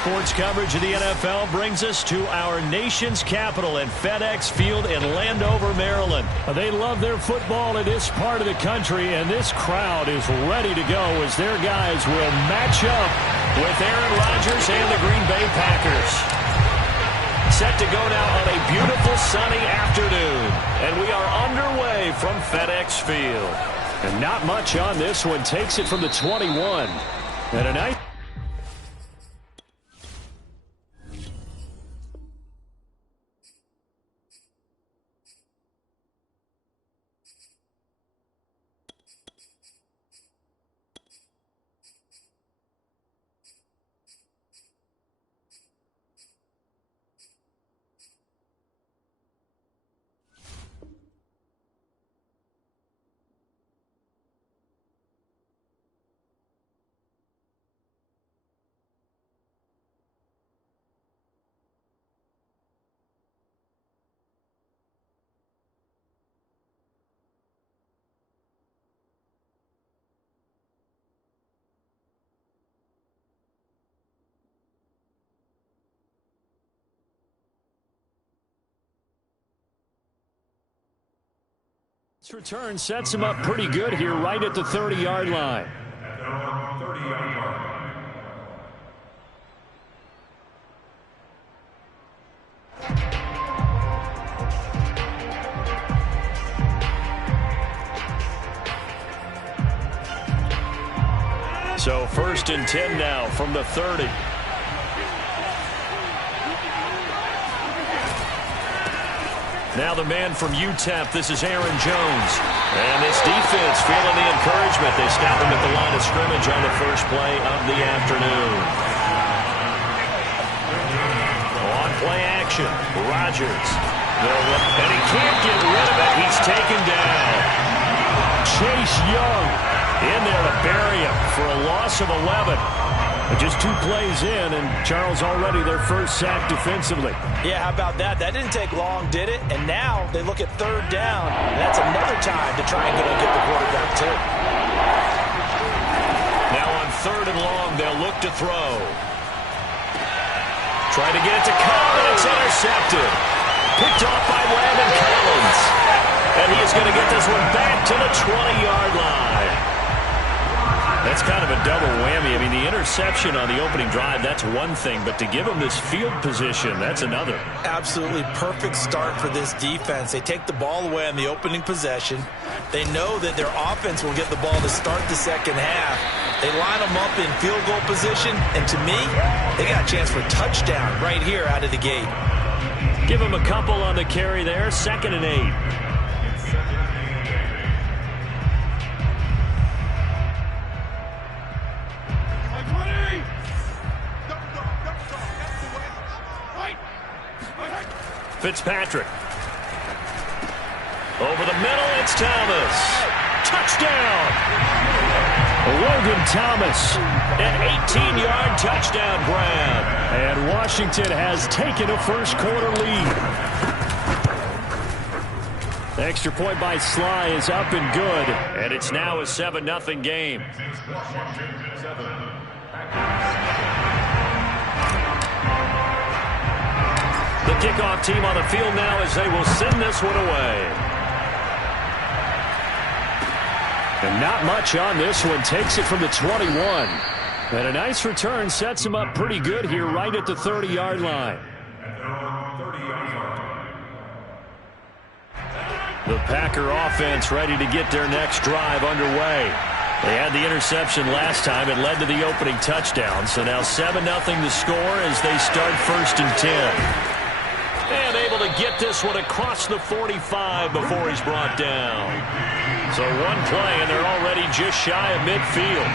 sports coverage of the NFL brings us to our nation's capital at FedEx Field in Landover, Maryland. They love their football in this part of the country, and this crowd is ready to go as their guys will match up with Aaron Rodgers and the Green Bay Packers. Set to go now on a beautiful sunny afternoon, and we are underway from FedEx Field. And not much on this one. Takes it from the 21. And a nice... This return sets him up pretty good here right at the 30-yard line. So 1st and 10 now from the 30. Now the man from UTEP, this is Aaron Jones. And this defense feeling the encouragement. They stop him at the line of scrimmage on the first play of the afternoon. On play action, Rodgers. And he can't get rid of it. He's taken down. Chase Young in there to bury him for a loss of 11. Just 2 plays in, and Charles already their first sack defensively. Yeah, how about that? That didn't take long, did it? And now they look at 3rd down. And that's another time to try and get the quarterback, too. Now on 3rd and long, they'll look to throw. Trying to get it to Cobb, and it's intercepted. Picked off by Landon Collins. And he is going to get this one back to the 20-yard line. That's kind of a double whammy. I mean, the interception on the opening drive, that's one thing. But to give them this field position, that's another. Absolutely perfect start for this defense. They take the ball away on the opening possession. They know that their offense will get the ball to start the second half. They line them up in field goal position. And to me, they got a chance for a touchdown right here out of the gate. Give them a couple on the carry there. 2nd and 8. Fitzpatrick. Over the middle, it's Thomas. Touchdown! Logan Thomas. An 18-yard touchdown grab. And Washington has taken a first-quarter lead. The extra point by Sly is up and good. And it's now a 7-0 game. The kickoff team on the field now as they will send this one away. And not much on this one. Takes it from the 21. And a nice return sets him up pretty good here right at the 30-yard line. The Packer offense ready to get their next drive underway. They had the interception last time. It led to the opening touchdown. So now 7-0 the score as they start 1st and 10. And able to get this one across the 45 before he's brought down. So one play, and they're already just shy of midfield.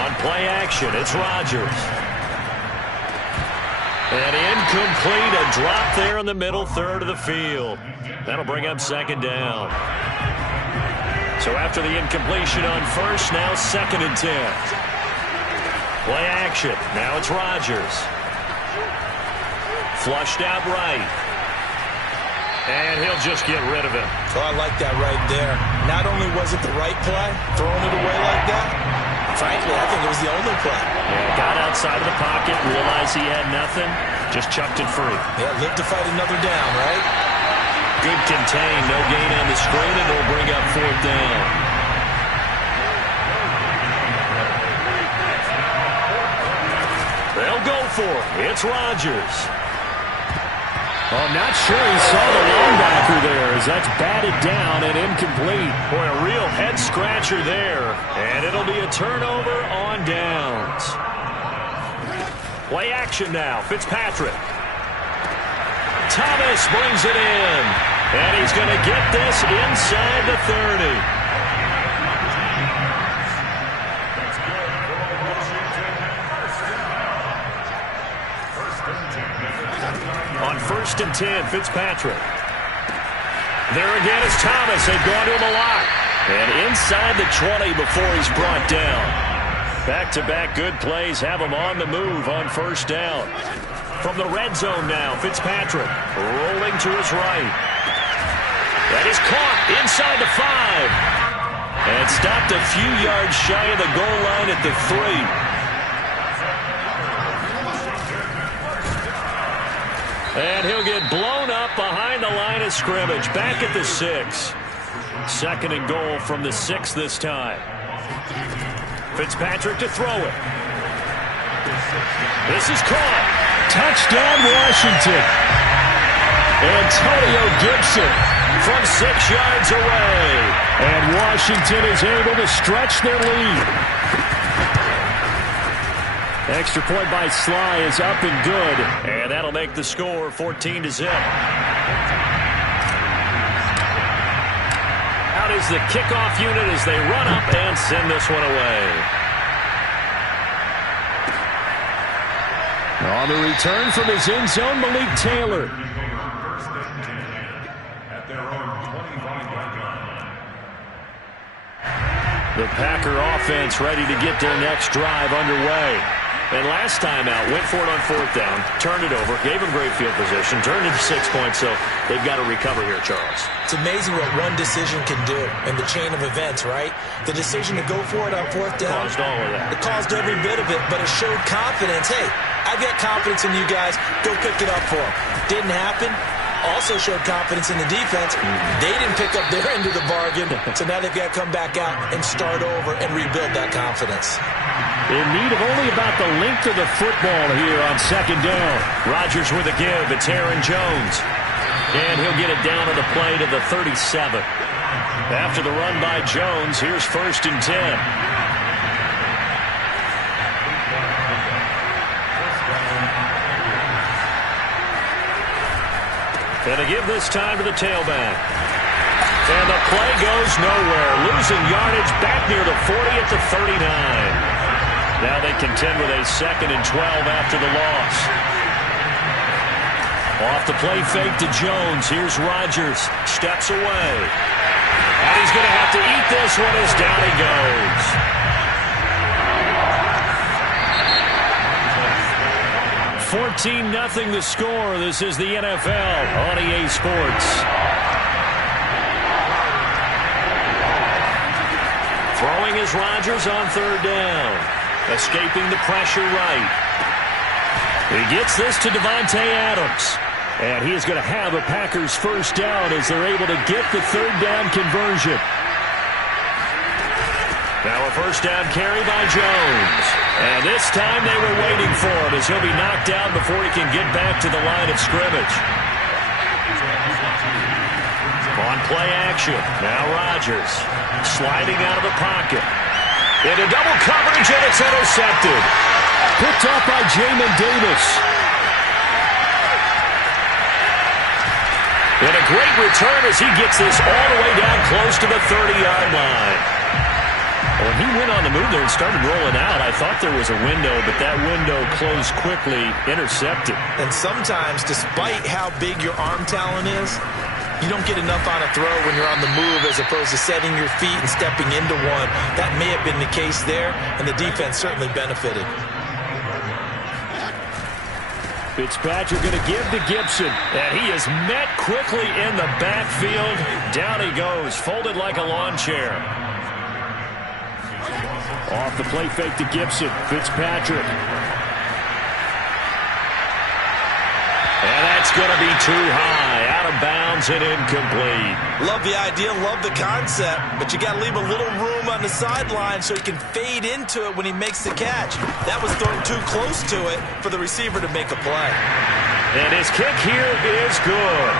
On play action, it's Rodgers. And incomplete, a drop there in the middle third of the field. That'll bring up 2nd down. So after the incompletion on 1st, now 2nd and 10. Play action, now it's Rodgers. Flushed out right. And he'll just get rid of it. Oh, I like that right there. Not only was it the right play, throwing it away like that, frankly, I think it was the only play. Yeah, got out outside of the pocket, realized he had nothing, just chucked it free. Yeah, live to fight another down, right? Good contain, no gain on the screen, and it'll bring up 4th down. They'll go for it. It's Rodgers. Oh, not sure he saw the linebacker there as that's batted down and incomplete. Boy, a real head-scratcher there. And it'll be a turnover on downs. Play action now. Fitzpatrick. Thomas brings it in. And he's going to get this inside the 30. On 1st and 10, Fitzpatrick. There again is Thomas. They've gone to him a lot. And inside the 20 before he's brought down. Back-to-back good plays have him on the move on 1st down. From the red zone now, Fitzpatrick rolling to his right. That is caught inside the 5. And stopped a few yards shy of the goal line at the 3. And he'll get blown up behind the line of scrimmage. Back at the 6. 2nd and goal from the 6 this time. Fitzpatrick to throw it. This is caught. Touchdown, Washington. Antonio Gibson from 6 yards away. And Washington is able to stretch their lead. Extra point by Sly is up and good. And that'll make the score 14-0. Out is the kickoff unit as they run up and send this one away. On the return from his end zone, Malik Taylor. The Packer offense ready to get their next drive underway. And last time out, went for it on 4th down, turned it over, gave him great field position, turned it to 6 points, so they've got to recover here, Charles. It's amazing what one decision can do in the chain of events, right? The decision to go for it on 4th down. Caused all of that. It caused every bit of it, but it showed confidence. Hey, I've got confidence in you guys. Go pick it up for them. Didn't happen. Also showed confidence in the defense. They didn't pick up their end of the bargain, so now they've got to come back out and start over and rebuild that confidence. In need of only about the length of the football here on 2nd down. Rodgers with a give. It's Aaron Jones. And he'll get it down to the play to the 37. After the run by Jones, here's 1st and 10. And a give this time to the tailback. And the play goes nowhere. Losing yardage back near the 40 at the 39. Now they contend with a 2nd and 12 after the loss. Off the play fake to Jones. Here's Rodgers. Steps away. And he's going to have to eat this one as down he goes. $14-0 the score. This is the NFL on EA Sports. Throwing is Rodgers on 3rd down. Escaping the pressure right. He gets this to Davante Adams. And he is going to have a Packers 1st down as they're able to get the 3rd down conversion. Now a 1st down carry by Jones. And this time they were waiting for him as he'll be knocked down before he can get back to the line of scrimmage. On play action. Now Rodgers sliding out of the pocket. Into double coverage, and it's intercepted. Picked off by Jamin Davis. And a great return as he gets this all the way down close to the 30-yard line. When he went on the move there and started rolling out, I thought there was a window, but that window closed quickly, intercepted. And sometimes, despite how big your arm talent is, you don't get enough on a throw when you're on the move as opposed to setting your feet and stepping into one. That may have been the case there, and the defense certainly benefited. Fitzpatrick going to give to Gibson, and he is met quickly in the backfield. Down he goes, folded like a lawn chair. Off the play fake to Gibson. Fitzpatrick That's going to be too high, out of bounds and incomplete. Love the idea, love the concept, but you got to leave a little room on the sideline so he can fade into it when he makes the catch. That was thrown too close to it for the receiver to make a play. And his kick here is good.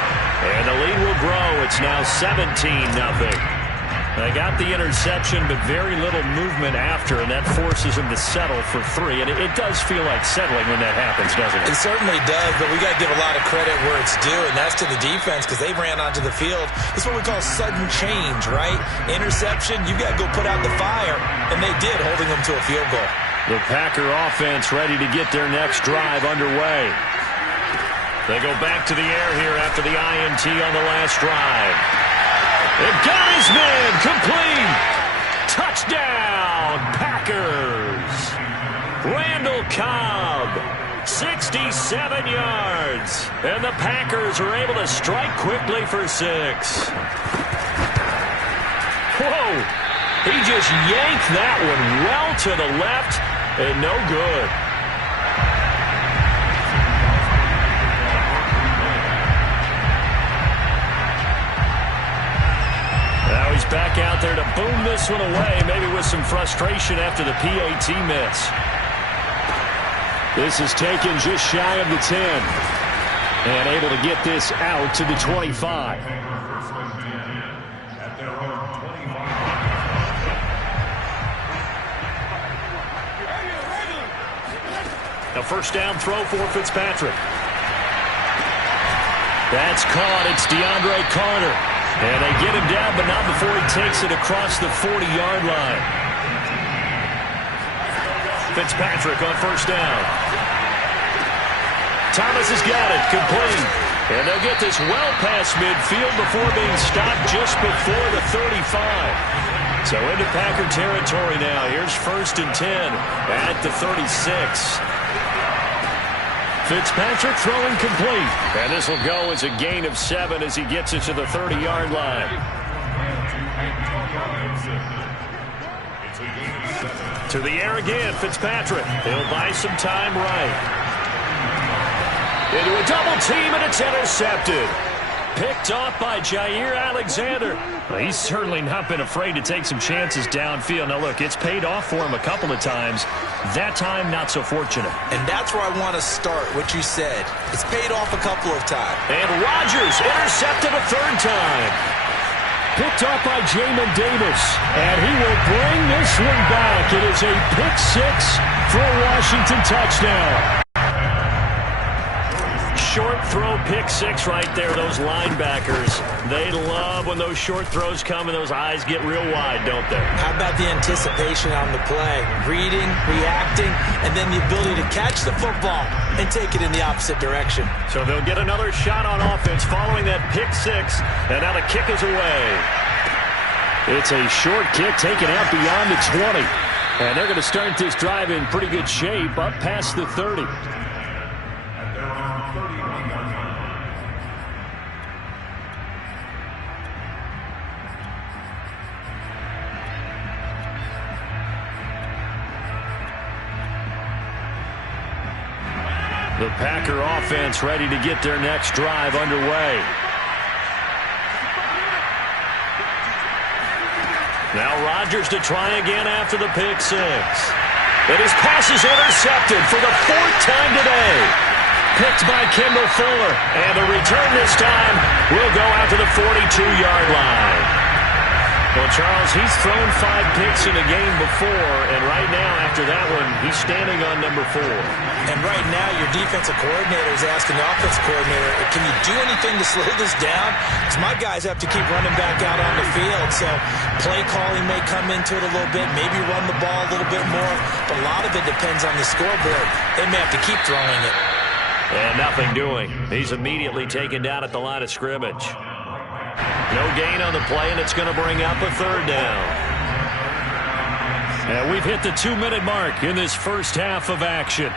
And the lead will grow. It's now 17-0. They got the interception, but very little movement after, and that forces him to settle for 3. And it does feel like settling when that happens, doesn't it? It certainly does, but we got to give a lot of credit where it's due, and that's to the defense because they ran onto the field. It's what we call sudden change, right? Interception, you got to go put out the fire, and they did, holding them to a field goal. The Packer offense ready to get their next drive underway. They go back to the air here after the INT on the last drive. And got his man complete. Touchdown, Packers. Randall Cobb, 67 yards. And the Packers are able to strike quickly for 6. Whoa. He just yanked that one well to the left and no good. Now he's back out there to boom this one away, maybe with some frustration after the PAT miss. This is taken just shy of the 10. And able to get this out to the 25. A first down throw for Fitzpatrick. That's caught. It's DeAndre Carter. And they get him down, but not before he takes it across the 40-yard line. Fitzpatrick on first down. Thomas has got it. Complete. And they'll get this well past midfield before being stopped just before the 35. So into Packer territory now. Here's first and 10 at the 36. Fitzpatrick throwing complete. And this will go as a gain of 7 as he gets it to the 30-yard line. To the air again, Fitzpatrick. He'll buy some time right. Into a double team, and it's intercepted. Picked off by Jair Alexander. Well, he's certainly not been afraid to take some chances downfield. Now, look, it's paid off for him a couple of times. That time, not so fortunate. And that's where I want to start, what you said. It's paid off a couple of times. And Rodgers intercepted a third time. Picked off by Jamin Davis. And he will bring this one back. It is a pick 6 for a Washington touchdown. Short throw, pick 6 right there. Those linebackers, they love when those short throws come and those eyes get real wide, don't they? How about the anticipation on the play? Reading, reacting, and then the ability to catch the football and take it in the opposite direction. So they'll get another shot on offense following that pick 6, and now the kick is away. It's a short kick taken out beyond the 20. And they're going to start this drive in pretty good shape up past the 30. The Packer offense ready to get their next drive underway. Now Rodgers to try again after the pick 6. And his pass is intercepted for the 4th time today. Picked by Kendall Fuller. And the return this time will go out to the 42-yard line. Well, Charles, he's thrown 5 picks in a game before, and right now, after that one, he's standing on number 4. And right now, your defensive coordinator is asking the offensive coordinator, can you do anything to slow this down? Because my guys have to keep running back out on the field, so play calling may come into it a little bit, maybe run the ball a little bit more, but a lot of it depends on the scoreboard. They may have to keep throwing it. And nothing doing. He's immediately taken down at the line of scrimmage. No gain on the play, and it's going to bring up a 3rd down. And we've hit the 2-minute mark in this first half of action.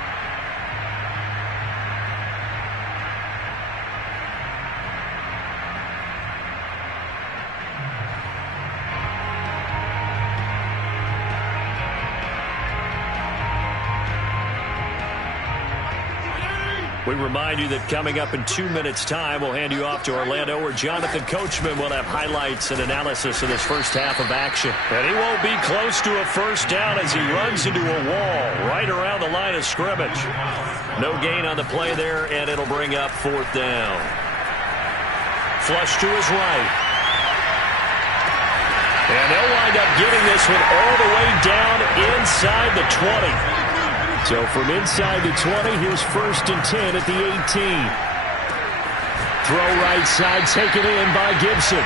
We remind you that coming up in 2 minutes' time, we'll hand you off to Orlando, where Jonathan Coachman will have highlights and analysis of this first half of action. And he won't be close to a first down as he runs into a wall right around the line of scrimmage. No gain on the play there, and it'll bring up 4th down. Flush to his right. And they'll wind up getting this one all the way down inside the 20. So from inside the 20, here's 1st and 10 at the 18. Throw right side, taken in by Gibson.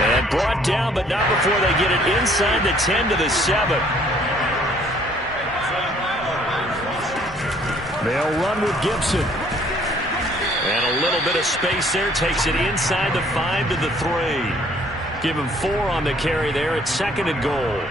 And brought down, but not before they get it inside the 10 to the 7. They'll run with Gibson. And a little bit of space there, takes it inside the 5 to the 3. Give him 4 on the carry there at 2nd and goal.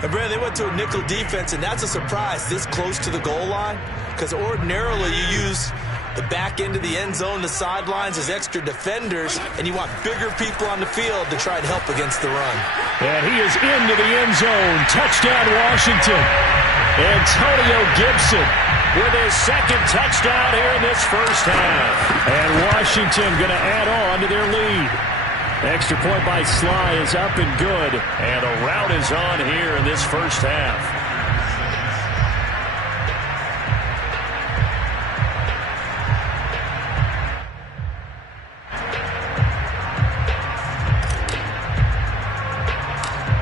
And Brad, they went to a nickel defense, and that's a surprise this close to the goal line, because ordinarily you use the back end of the end zone, the sidelines as extra defenders, and you want bigger people on the field to try and help against the run. And he is into the end zone. Touchdown, Washington. Antonio Gibson with his 2nd touchdown here in this first half. And Washington going to add on to their lead. Extra point by Sly is up and good. And a rout is on here in this first half.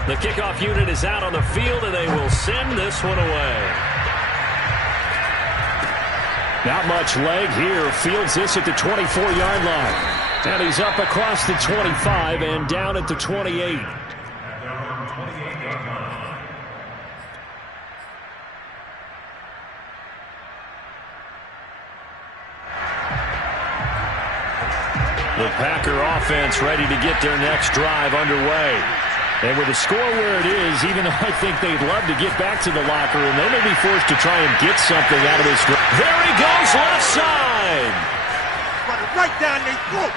The kickoff unit is out on the field, and they will send this one away. Not much leg here. Fields this at the 24-yard line. And he's up across the 25 and down at the 28. The Packer offense ready to get their next drive underway. And with the score where it is, even though I think they'd love to get back to the locker room, they may be forced to try and get something out of this. There he goes, left side. Right down their throat.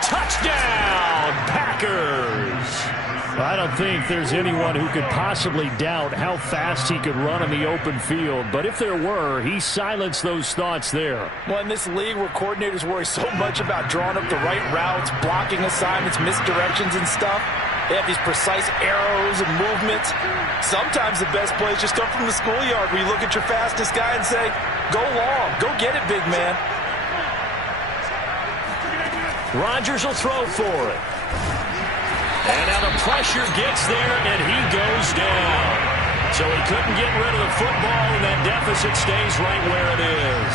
Touchdown, Packers. I don't think there's anyone who could possibly doubt how fast he could run in the open field. But if there were, he silenced those thoughts there. Well, in this league where coordinators worry so much about drawing up the right routes, blocking assignments, misdirections and stuff, they have these precise arrows and movements. Sometimes the best plays just start from the schoolyard where you look at your fastest guy and say, go long, go get it, big man. Rodgers will throw for it. And now the pressure gets there, and he goes down. So he couldn't get rid of the football, and that deficit stays right where it is.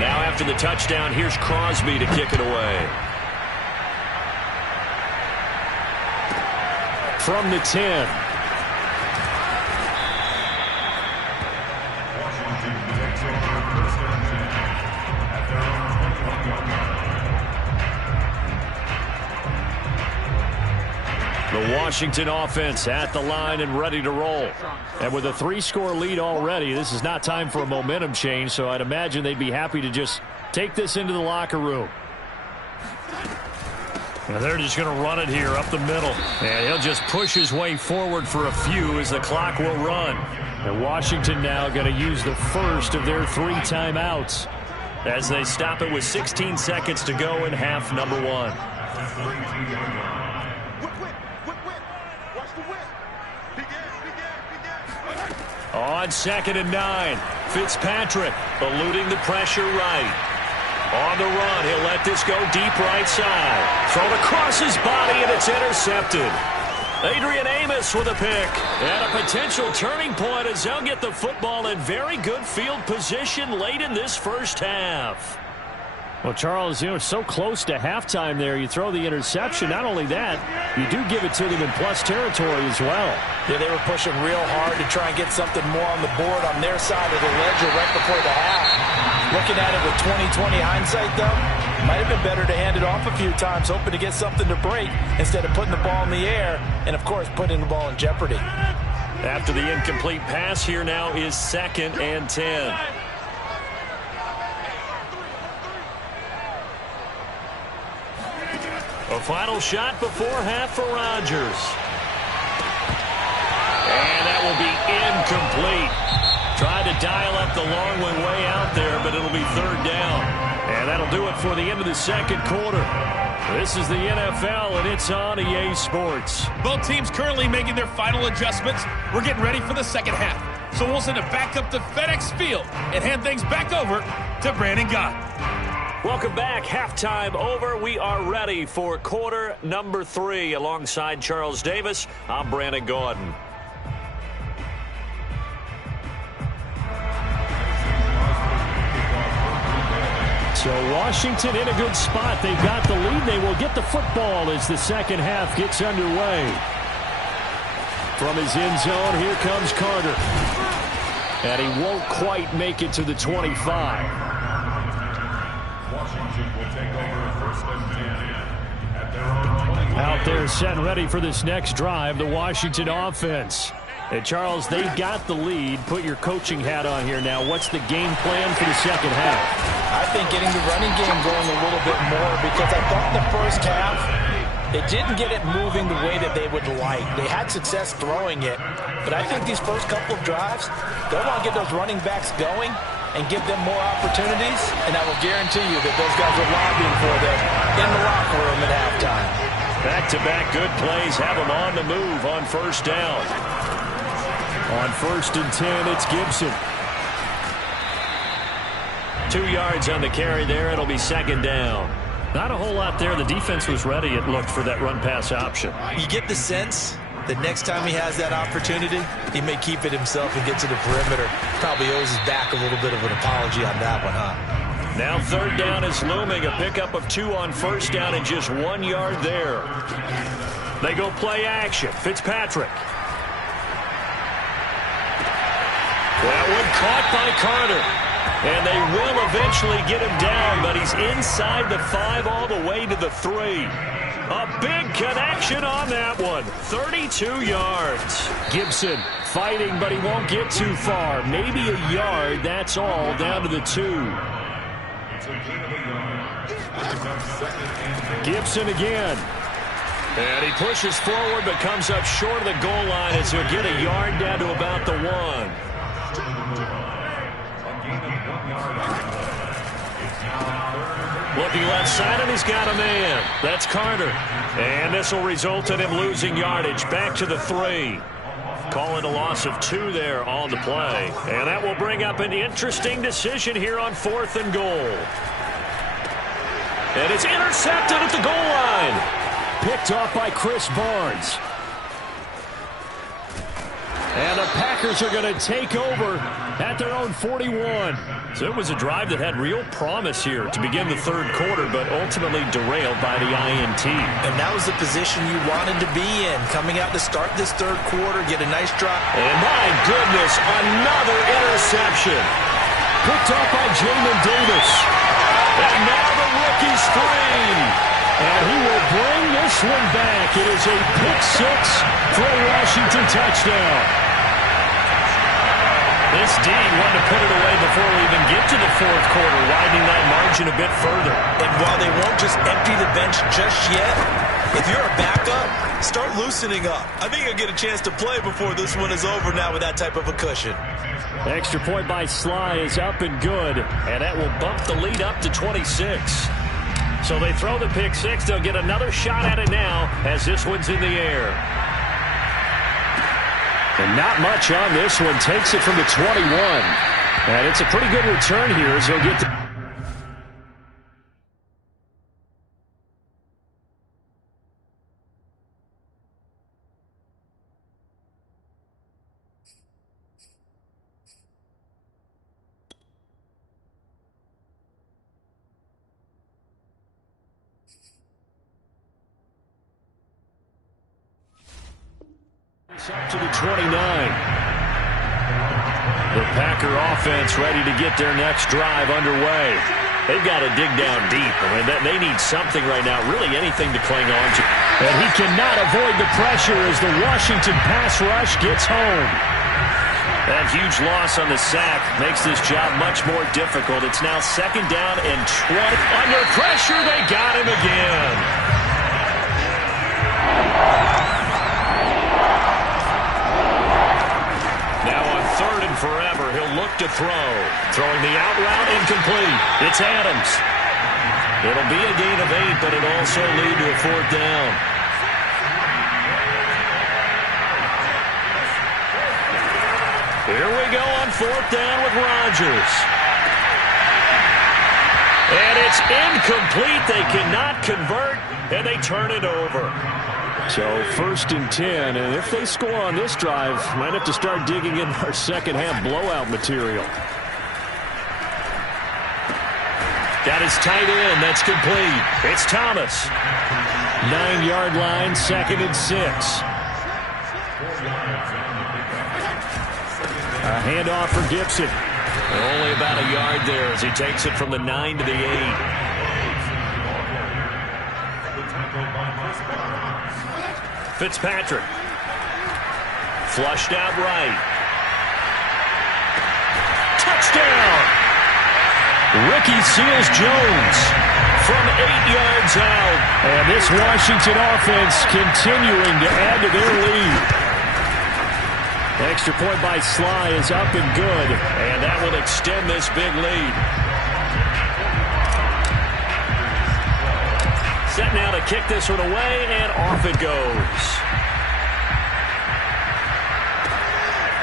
Now after the touchdown, here's Crosby to kick it away. From the 10. The Washington offense at the line and ready to roll. And with a 3-score lead already, this is not time for a momentum change, so I'd imagine they'd be happy to just take this into the locker room. And they're just going to run it here up the middle. And he'll just push his way forward for a few as the clock will run. And Washington now going to use the first of their 3 timeouts as they stop it with 16 seconds to go in half number 1. On 2nd and 9, Fitzpatrick eluding the pressure right. On the run, he'll let this go deep right side. Thrown across his body, and it's intercepted. Adrian Amos with a pick. And a potential turning point as they'll get the football in very good field position late in this first half. Well, Charles, so close to halftime there. You throw the interception. Not only that, you do give it to them in plus territory as well. Yeah, they were pushing real hard to try and get something more on the board on their side of the ledger right before the half. Looking at it with 20/20 hindsight, though, might have been better to hand it off a few times, hoping to get something to break instead of putting the ball in the air and, of course, putting the ball in jeopardy. After the incomplete pass, here now is 2nd and 10. A final shot before half for Rodgers. And that will be incomplete. Tried to dial up the long one way out there, but it'll be third down. And that'll do it for the end of the second quarter. This is the NFL, and it's on EA Sports. Both teams currently making their final adjustments. We're getting ready for the second half. So we'll send it back up to FedEx Field and hand things back over to Brandon Gott. Welcome back. Halftime over. We are ready for quarter number 3. Alongside Charles Davis, I'm Brandon Gaudin. So Washington in a good spot. They've got the lead. They will get the football as the second half gets underway. From his end zone, here comes Carter. And he won't quite make it to the 25. Washington will take over first and 10 at their own 20. Out there set and ready for this next drive, the Washington offense. And Charles, they've got the lead. Put your coaching hat on here now. What's the game plan for the second half? I think getting the running game going a little bit more, because I thought in the first half they didn't get it moving the way that they would like. They had success throwing it, but I think these first couple of drives, they'll want to get those running backs going and give them more opportunities, and I will guarantee you that those guys are lobbying for them in the locker room at halftime. Back-to-back good plays have them on the move on first down. On first and 10, it's Gibson. 2 yards on the carry there. It'll be second down. Not a whole lot there. The defense was ready, it looked, for that run-pass option. You get the sense that next time he has that opportunity, he may keep it himself and get to the perimeter. Probably owes his back a little bit of an apology on that one, huh? Now third down is looming. A pickup of 2 on first down and just 1 yard there. They go play action. Fitzpatrick. That one caught by Carter. And they will eventually get him down, but he's inside the 5 all the way to the 3. A big connection on that one. 32 yards. Gibson fighting, but he won't get too far. Maybe a yard, that's all, down to the 2. Gibson again. And he pushes forward, but comes up short of the goal line as he'll get a yard down to about the 1. Looking left side, and he's got a man. That's Carter. And this will result in him losing yardage. Back to the 3. Calling a loss of 2 there on the play. And that will bring up an interesting decision here on 4th and goal. And it's intercepted at the goal line. Picked off by Chris Barnes. And the Packers are going to take over at their own 41. So it was a drive that had real promise here to begin the third quarter, but ultimately derailed by the INT. And that was the position you wanted to be in, coming out to start this third quarter, get a nice drop. And my goodness, another interception. Picked off by Jamin Davis. And now the rookie's free. And he will bring this one back. It is a pick 6 for a Washington touchdown. This D wanted to put it away before we even get to the fourth quarter, widening that margin a bit further. And while they won't just empty the bench just yet, if you're a backup, start loosening up. I think you'll get a chance to play before this one is over now with that type of a cushion. Extra point by Sly is up and good, and that will bump the lead up to 26. So they throw the pick 6. They'll get another shot at it now as this one's in the air. And not much on this one. Takes it from the 21. And it's a pretty good return here as he'll get to... up to the 29. The Packer offense ready to get their next drive underway. They've got to dig down deep. I mean, they need something right now, really anything to cling on to. And he cannot avoid the pressure as the Washington pass rush gets home. That huge loss on the sack makes this job much more difficult. It's now second down and 20. Under pressure, they got him again. forever. He'll look to throw. Throwing the out route incomplete. It's Adams. It'll be a gain of 8, but it'll also lead to a 4th down. Here we go on 4th down with Rodgers. And it's incomplete. They cannot convert, and they turn it over. So 1st and 10, and if they score on this drive, might have to start digging in our second half blowout material. Got his tight end. That's complete. It's Thomas. 9-yard line, 2nd and 6. A handoff for Gibson. Only about a yard there as he takes it from the 9 to the 8. Fitzpatrick. Flushed out right. Touchdown! Ricky Seals-Jones from 8 yards out. And this Washington offense continuing to add to their lead. Extra point by Sly is up and good. And that will extend this big lead. Set now to kick this one away, and off it goes.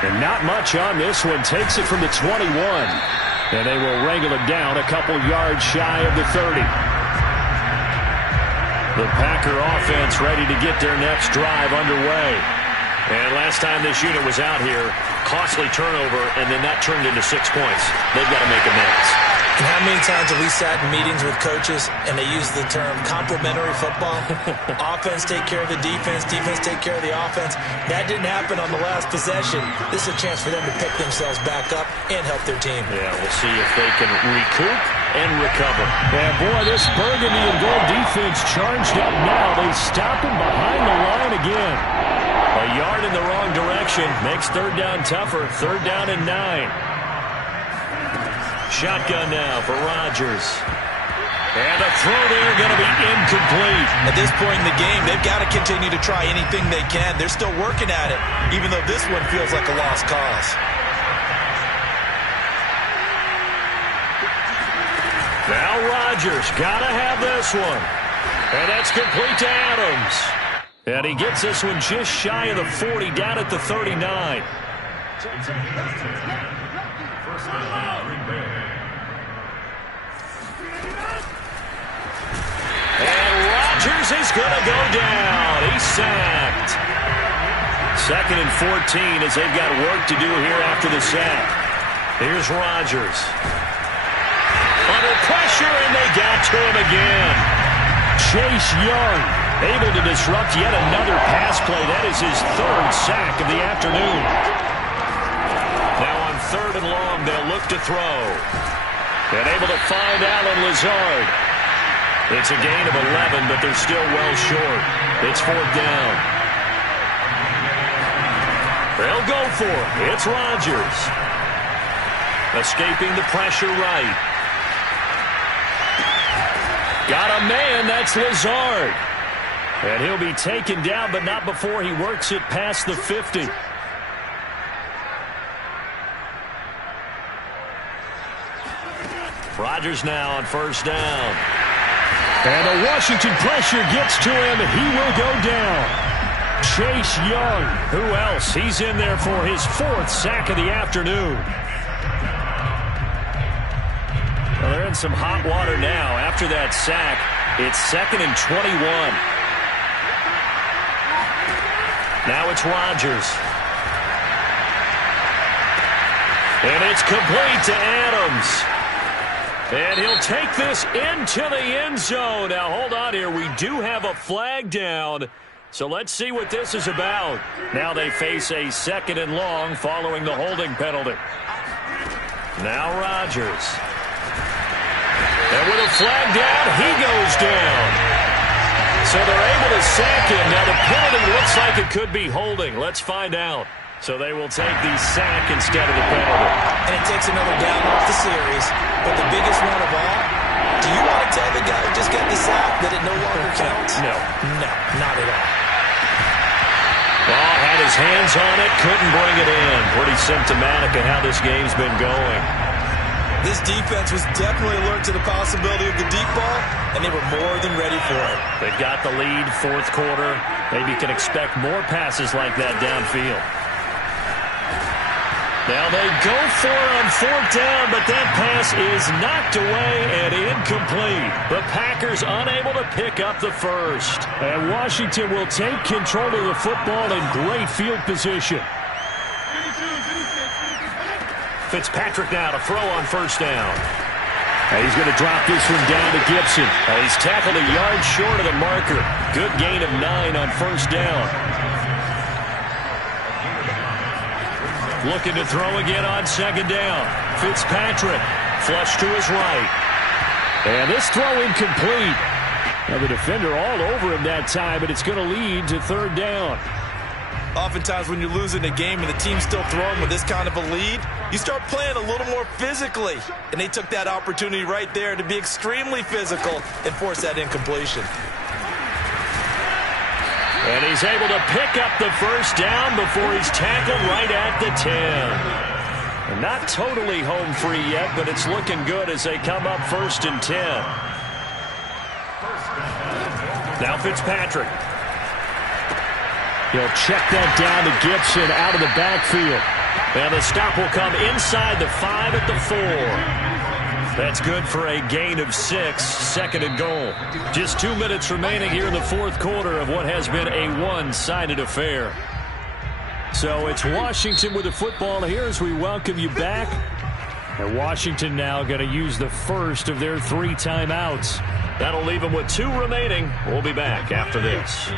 And not much on this one. Takes it from the 21. And they will wrangle it down a couple yards shy of the 30. The Packer offense ready to get their next drive underway. And last time this unit was out here, costly turnover, and then that turned into 6 points. They've got to make amends. And how many times have we sat in meetings with coaches and they use the term complementary football? Offense take care of the defense, defense take care of the offense. That didn't happen on the last possession. This is a chance for them to pick themselves back up and help their team. Yeah, we'll see if they can recoup and recover. Yeah, boy, this burgundy and gold defense charged up now. They stop him behind the line again. A yard in the wrong direction makes 3rd down tougher. 3rd down and 9. Shotgun now for Rodgers. And a throw there going to be incomplete. At this point in the game, they've got to continue to try anything they can. They're still working at it, even though this one feels like a lost cause. Now Rodgers got to have this one. And that's complete to Adams. And he gets this one just shy of the 40, down at the 39. And Rodgers is going to go down. He's sacked. 2nd and 14 as they've got work to do here after the sack. Here's Rodgers. Under pressure, and they got to him again. Chase Young able to disrupt yet another pass play. That is his 3rd sack of the afternoon. Now on 3rd and long, they'll look to throw. And able to find Allen Lazard. It's a gain of 11, but they're still well short. It's 4th down. They'll go for it. It's Rodgers. Escaping the pressure right. Got a man. That's Lazard. And he'll be taken down, but not before he works it past the 50. Rodgers now on 1st down. And the Washington pressure gets to him, and he will go down. Chase Young. Who else? He's in there for his 4th sack of the afternoon. Well, they're in some hot water now. After that sack, it's 2nd and 21. Now it's Rodgers. And it's complete to Adams. And he'll take this into the end zone. Now, hold on here. We do have a flag down. So let's see what this is about. Now they face a 2nd and long following the holding penalty. Now Rodgers. And with a flag down, he goes down. So they're able to sack him. Now the penalty looks like it could be holding. Let's find out. So they will take the sack instead of the penalty. And it takes another down off the series. But the biggest one of all, do you want to tell the guy who just got the sack that it no longer counts? No. No, not at all. Well, had his hands on it, couldn't bring it in. Pretty symptomatic of how this game's been going. This defense was definitely alert to the possibility of the deep ball, and they were more than ready for it. They've got the lead, fourth quarter. Maybe can expect more passes like that downfield. Now they go for it on fourth down, but that pass is knocked away and incomplete. The Packers unable to pick up the first. And Washington will take control of the football in great field position. Fitzpatrick now to throw on first down. And he's going to drop this one down to Gibson. And he's tackled a yard short of the marker. Good gain of 9 on first down. Looking to throw again on second down. Fitzpatrick flush to his right. And this throw incomplete. Now the defender all over him that time, but it's going to lead to third down. Oftentimes when you're losing a game and the team's still throwing with this kind of a lead, you start playing a little more physically. And they took that opportunity right there to be extremely physical and force that incompletion. And he's able to pick up the first down before he's tackled right at the 10. And not totally home free yet, but it's looking good as they come up first and 10. Now Fitzpatrick. He'll check that down to Gibson out of the backfield. And the stop will come inside the 5 at the 4. That's good for a gain of 6, second and goal. Just 2 minutes remaining here in the fourth quarter of what has been a one-sided affair. So it's Washington with the football here as we welcome you back. And Washington now going to use the first of their 3 timeouts. That'll leave them with 2 remaining. We'll be back after this.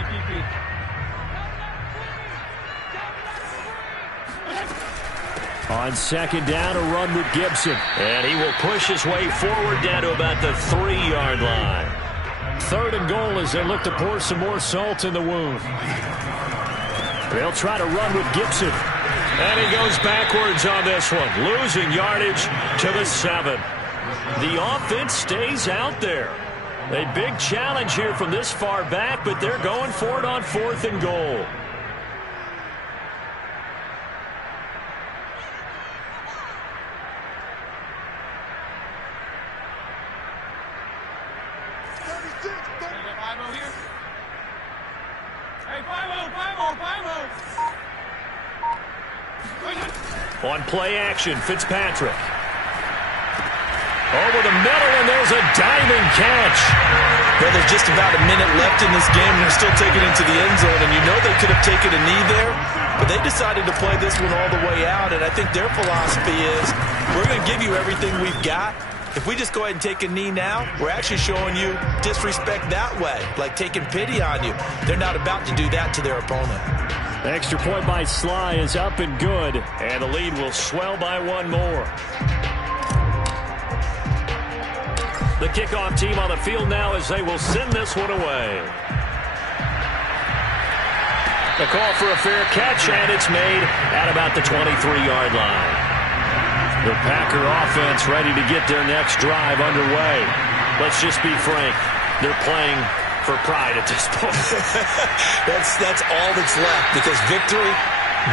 On second down, a run with Gibson. And he will push his way forward down to about the 3-yard line. Third and goal as they look to pour some more salt in the wound. They'll try to run with Gibson. And he goes backwards on this one, losing yardage to the 7. The offense stays out there. A big challenge here from this far back, but they're going for it on fourth and goal. On play action, Fitzpatrick. Over the middle, and there's a diving catch. Well, there's just about a minute left in this game, and they're still taking it into the end zone, and you know they could have taken a knee there, but they decided to play this one all the way out, and I think their philosophy is, we're going to give you everything we've got. If we just go ahead and take a knee now, we're actually showing you disrespect that way, like taking pity on you. They're not about to do that to their opponent. Extra point by Sly is up and good. And the lead will swell by 1 more. The kickoff team on the field now as they will send this one away. The call for a fair catch, and it's made at about the 23-yard line. The Packer offense ready to get their next drive underway. Let's just be frank. They're playing for pride at this point. That's all that's left, because victory,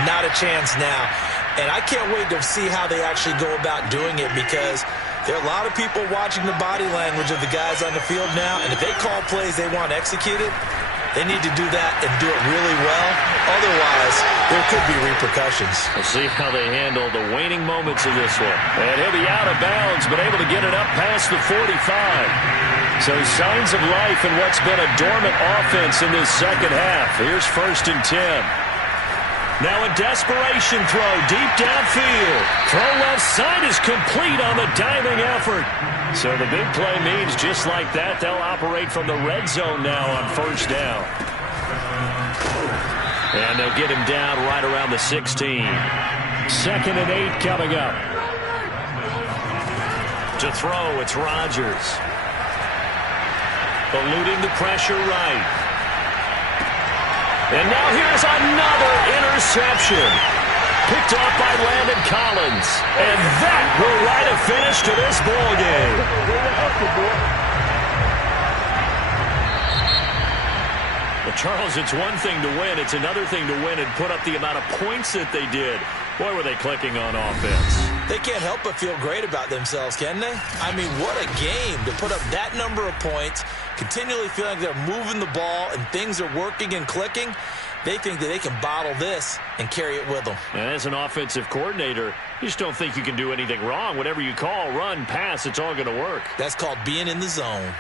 not a chance now. And I can't wait to see how they actually go about doing it, because there are a lot of people watching the body language of the guys on the field now, and if they call plays they want executed, they need to do that and do it really well. Otherwise, there could be repercussions. We'll see how they handle the waning moments of this one. And he'll be out of bounds, but able to get it up past the 45. So signs of life in what's been a dormant offense in this second half. Here's first and 10. Now a desperation throw deep downfield. Throw left side is complete on the diving effort. So the big play means just like that, they'll operate from the red zone now on first down. And they'll get him down right around the 16. Second and 8 coming up. To throw, it's Rodgers. Eluding the pressure right. And now here's another interception. Picked off by Landon Collins. And that will write a finish to this ball game. Charles, it's one thing to win. It's another thing to win and put up the amount of points that they did. Boy, were they clicking on offense. They can't help but feel great about themselves, can they? I mean, what a game to put up that number of points, continually feeling like they're moving the ball and things are working and clicking. They think that they can bottle this and carry it with them. And as an offensive coordinator, you just don't think you can do anything wrong. Whatever you call, run, pass, it's all going to work. That's called being in the zone.